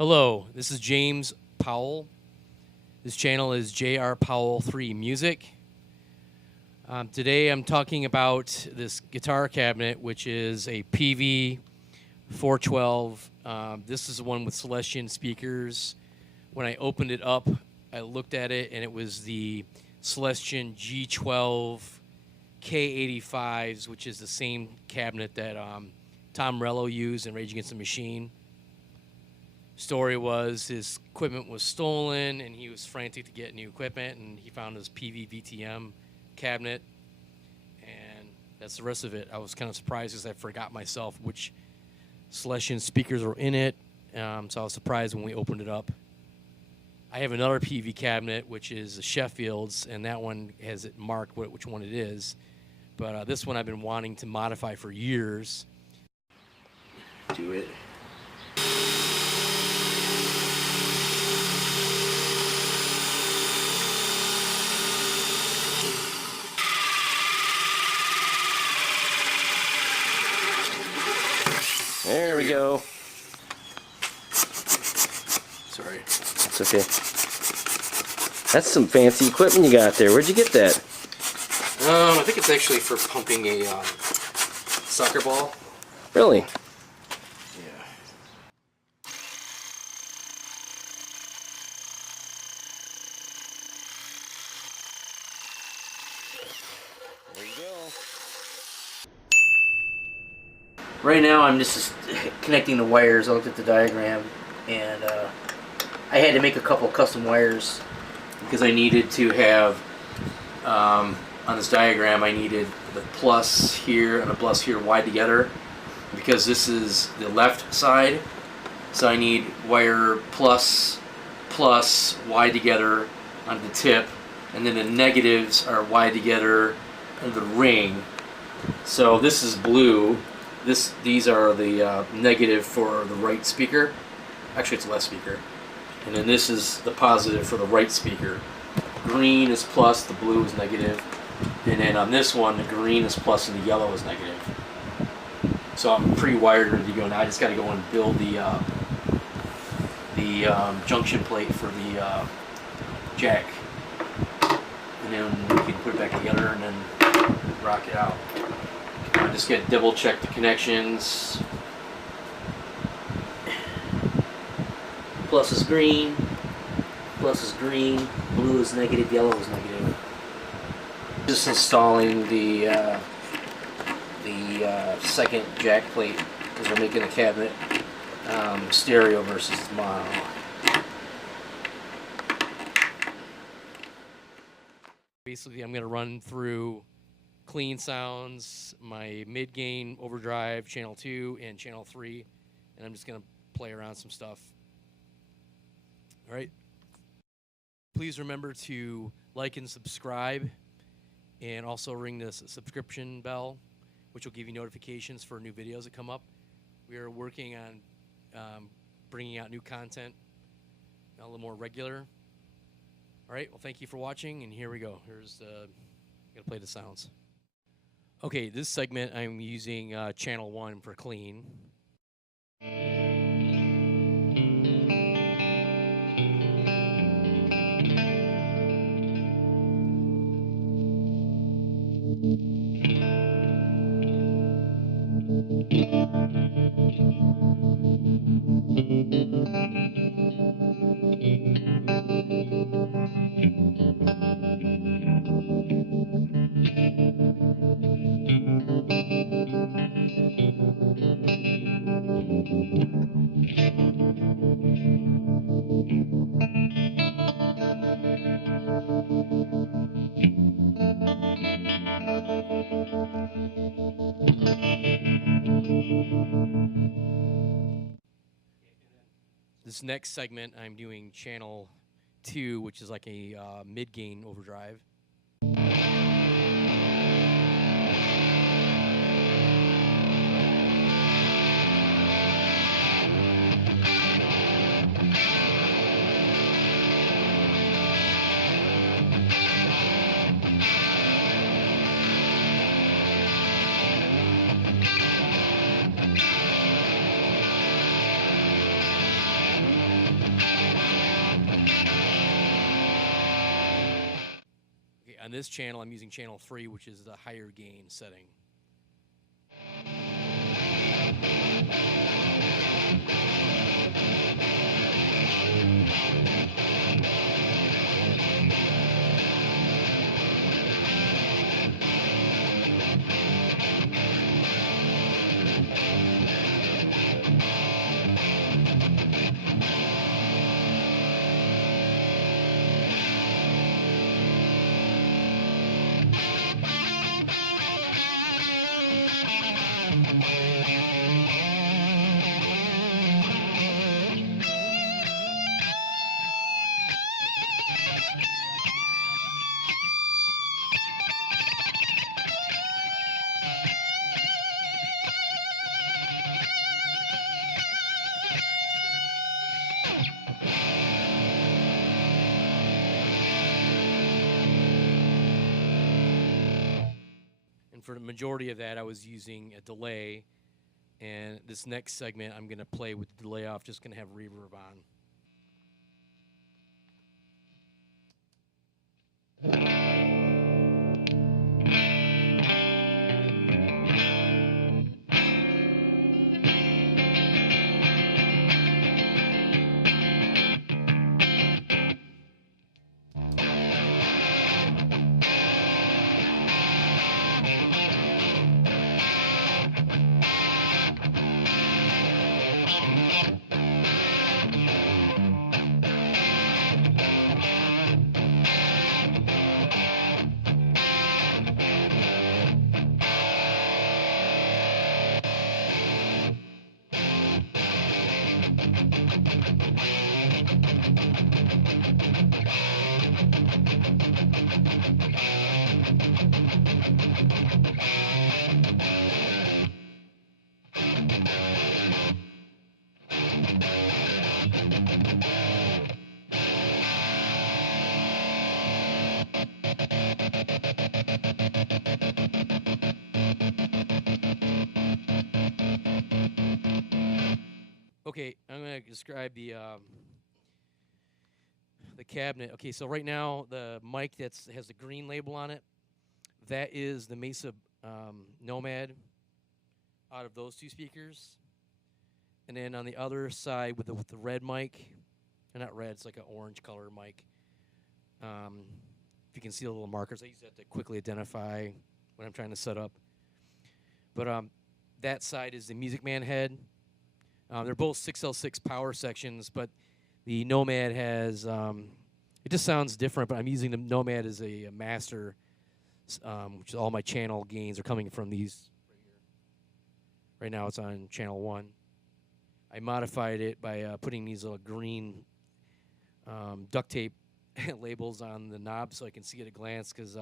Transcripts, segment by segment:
Hello, this is James Powell. This channel is JR Powell 3 Music. Today I'm talking about this guitar cabinet, which is a Peavey 412. This is the one with Celestion speakers. When I opened it up, I looked at it, and it was the Celestion G12 K85s, which is the same cabinet that Tom Morello used in Rage Against the Machine. Story was his equipment was stolen, and he was frantic to get new equipment, and he found his Peavey VTM cabinet, and that's the rest of it. I was kind of surprised because I forgot myself which Celestion speakers were in it, so I was surprised when we opened it up. I have another Peavey cabinet, which is the Sheffield's, and that one has it marked which one it is, but this one I've been wanting to modify for years. Do it. There we go. Sorry. It's okay. That's some fancy equipment you got there. Where'd you get that? I think it's actually for pumping a soccer ball. Really? Yeah. There you go. Right now I'm just connecting the wires. I looked at the diagram, and I had to make a couple custom wires because I needed to have, on this diagram, I needed the plus here and the plus here wide together because this is the left side, so I need wire plus wide together on the tip, and then the negatives are wide together on the ring. So this is blue. These are the negative for the right speaker. Actually, it's left speaker. And then this is the positive for the right speaker. Green is plus, the blue is negative. And then on this one, the green is plus and the yellow is negative. So I'm pre-wired ready to go now. I just got to go and build the junction plate for the jack. And then we can put it back together and then rock it out. I just get double check the connections. Plus is green, blue is negative, yellow is negative. Just installing the second jack plate because we're making a cabinet stereo versus mono. Basically, I'm going to run through clean sounds, my mid-gain overdrive, channel 2 and channel 3, and I'm just going to play around some stuff. All right. Please remember to like and subscribe, and also ring the subscription bell, which will give you notifications for new videos that come up. We are working on bringing out new content a little more regular. All right. Well, thank you for watching, and here we go. Here's I'm going to play the sounds. Okay, this segment I'm using channel 1 for clean. This next segment, I'm doing channel 2, which is like a mid-gain overdrive. On this channel, I'm using channel 3, which is the higher gain setting. And for the majority of that, I was using a delay. And this next segment, I'm going to play with the delay off, just going to have reverb on. Okay, I'm going to describe the cabinet. Okay, so right now the mic that has the green label on it, that is the Mesa Nomad out of those two speakers. And then on the other side with the red mic, or not red, it's like an orange color mic. If you can see the little markers, I use that to quickly identify what I'm trying to set up. But that side is the Music Man head. They're both 6L6 power sections, but the Nomad has, it just sounds different, but I'm using the Nomad as a master, which is all my channel gains are coming from these right here. Right now it's on channel 1. I modified it by putting these little green duct tape labels on the knobs so I can see at a glance, because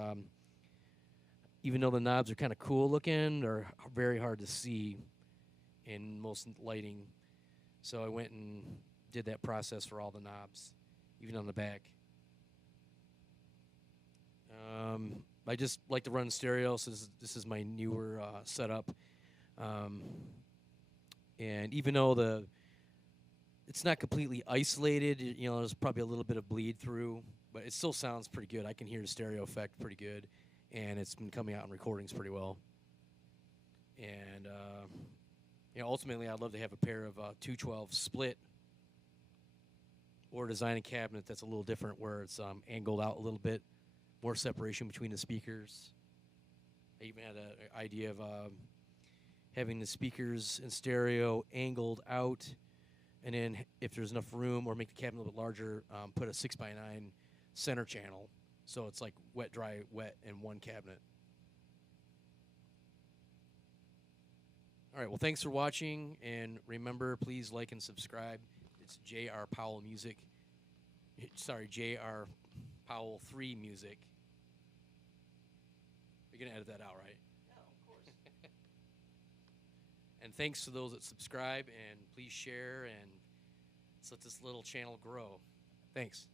even though the knobs are kind of cool looking, they're very hard to see in most lighting. So I went and did that process for all the knobs, even on the back. I just like to run stereo, so this is my newer setup. And even though it's not completely isolated, you know, there's probably a little bit of bleed through, but it still sounds pretty good. I can hear the stereo effect pretty good, and it's been coming out in recordings pretty well. And you know, ultimately, I'd love to have a pair of 212 split, or design a cabinet that's a little different, where it's angled out a little bit, more separation between the speakers. I even had an idea of having the speakers in stereo angled out, and then if there's enough room, or make the cabinet a little bit larger, put a 6x9 center channel, so it's like wet, dry, wet in one cabinet. All right, well, thanks for watching, and remember, please like and subscribe. It's J.R. Powell Music. Sorry, J.R. Powell 3 Music. You're going to edit that out, right? No, of course. And thanks to those that subscribe, and please share, and let's let this little channel grow. Thanks.